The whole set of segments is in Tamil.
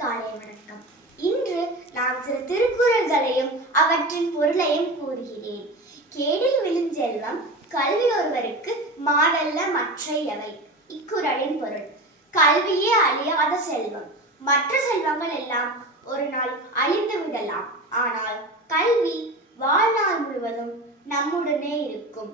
காலை வணக்கம். இன்று நான் சில திருக்குறள்களையும் அவற்றின் பொருளையும் கூறுகிறேன். கேடில் விழுஞ்செல்வம் கல்வி ஒருவருக்கு மாடல்ல மற்றையவை. இக்குறளின் பொருள்: கல்வியே அழியாத செல்வம். மற்ற செல்வங்கள் எல்லாம் ஒரு நாள் அழிந்து விடலாம், ஆனால் கல்வி வாழ்நாள் முழுவதும் நம்முடனே இருக்கும்.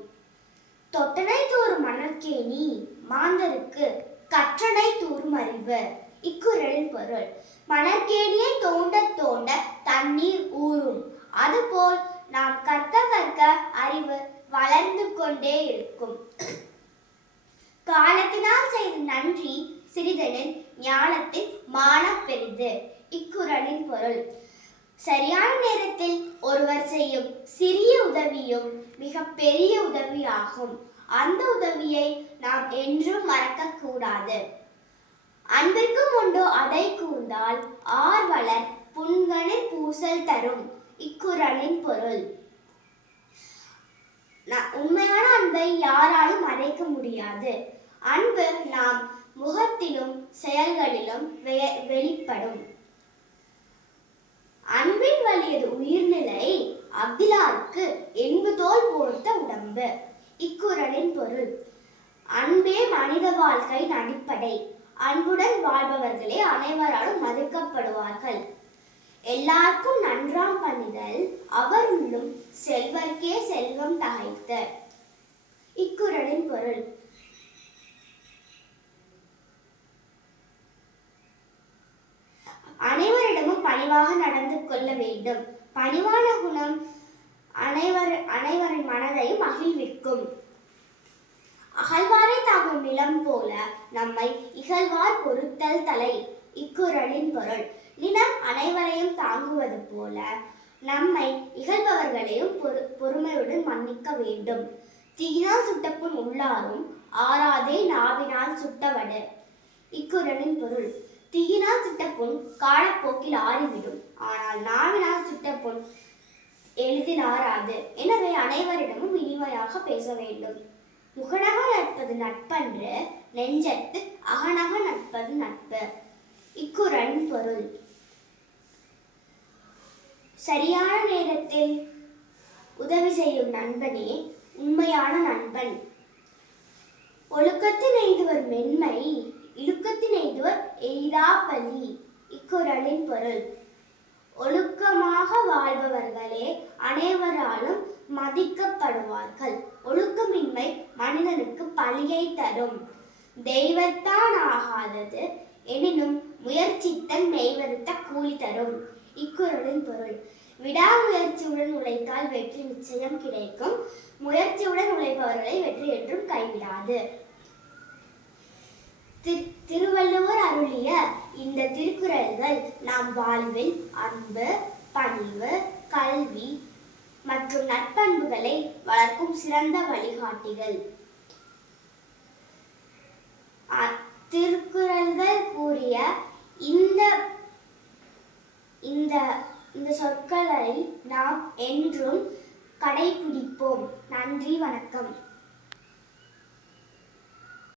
தொட்டனை தூறும் மணற்கேணி மாந்தருக்கு கற்றனை தூறும் அறிவு. இக்குறளின் பொருள்: மணற்கேணியை தோண்ட தோண்ட தண்ணீர் ஊறும், அதுபோல் நாம் கற்க கற்க அறிவு வளர்ந்து கொண்டே இருக்கும். காலத்தினால் செய்த நன்றி சிறிதெனின் ஞானத்தின் மானம் பெரிது. இக்குறளின் பொருள்: சரியான நேரத்தில் ஒருவர் செய்யும் சிறிய உதவியும் மிக பெரிய உதவியாகும். அந்த உதவியை நாம் என்றும் மறக்க கூடாது. அன்பிற்கும் உண்டோ அதை கூர்ந்தால் ஆர்வலர் புன்கணில் பூசல் தரும். இக்குறளின் பொருள்: உண்மையான அன்பை யாராலும் மறைக்க முடியாது. அன்பு நாம் முகத்திலும் செயல்களிலும் வெளிப்படும். அன்பின் வலியது உயிர்நிலை, அகிலார்க்கு என்பு தோல் போர்த்த உடம்பு. இக்குறளின் பொருள்: அன்பே மனித வாழ்க்கையின் அடிப்படை. அன்புடன் வாழ்பவர்களே அனைவராலும் மதிக்கப்படுவார்கள். எல்லாருக்கும் நன்றாம் பணிதல் அவருள்ளும் செல்வர்க்கே செல்வம் தகைத்த. இக்குறளின் பொருள்: அனைவரிடமும் பணிவாக நடந்து கொள்ள வேண்டும். பணிவான குணம் அனைவரின் மனதையும் மகிழ்விக்கும். அகழ்வாரை தாங்கும் நிலம் போல நம்மை இகழ்வார் பொறுத்தல் தலை. இக்குறளின் பொருள்: நிலம் அனைவரையும் தாங்குவது போல நம்மை இகழ்பவர்களையும் பொறுமையுடன் மன்னிக்க வேண்டும். தீயினால் சுட்டப்புண் உள்ளாரும் ஆறாதே நாவினால் சுட்டவடு. இக்குறளின் பொருள்: தீயினால் சுட்டப்புண் காலப்போக்கில் ஆறிவிடும், ஆனால் நாவினால் சுட்டப்புண் எளிதில் ஆறாது. எனவே அனைவரிடமும் இனிமையாக பேச வேண்டும். முகநக நட்பது நட்பன்று, நெஞ்சத்து அகநக நட்பது நட்பு. இக்குறளின் பொருள்: சரியான நேரத்தில் உதவி செய்யும் நண்பனே உண்மையான நண்பன். ஒழுக்கத்தின் எய்துவர் மென்மை, இழுக்கத்தின் எய்துவர் எய்தா பலி. இக்குறளின் பொருள்: ஒழுக்கமாக வாழ்பவர்களே அனைவராலும் மதிக்கப்படுவார்கள். ஒழுக்கமின்மை மனிதனுக்கு பழியை தரும். தெய்வத்தான் ஆகாதது எனினும் முயற்சித்தன் மெய்வருத்த கூலி தரும். இக்குறளின் பொருள்: விடாமுயற்சியுடன் உழைத்தால் வெற்றி நிச்சயம் கிடைக்கும். முயற்சியுடன் உழைப்பவர்களை வெற்றி என்றும் கைவிடாது. திருவள்ளுவர் அருளிய இந்த திருக்குறள்கள் நாம் வாழ்வில் அன்பு, பணிவு, கல்வி மற்றும் நற்பண்புகளை வளர்க்கும் சிறந்த வழிகாட்டிகள். திருக்குறள்கள் கூறிய இந்த சொற்களை நாம் என்றும் கடைபிடிப்போம். நன்றி, வணக்கம்.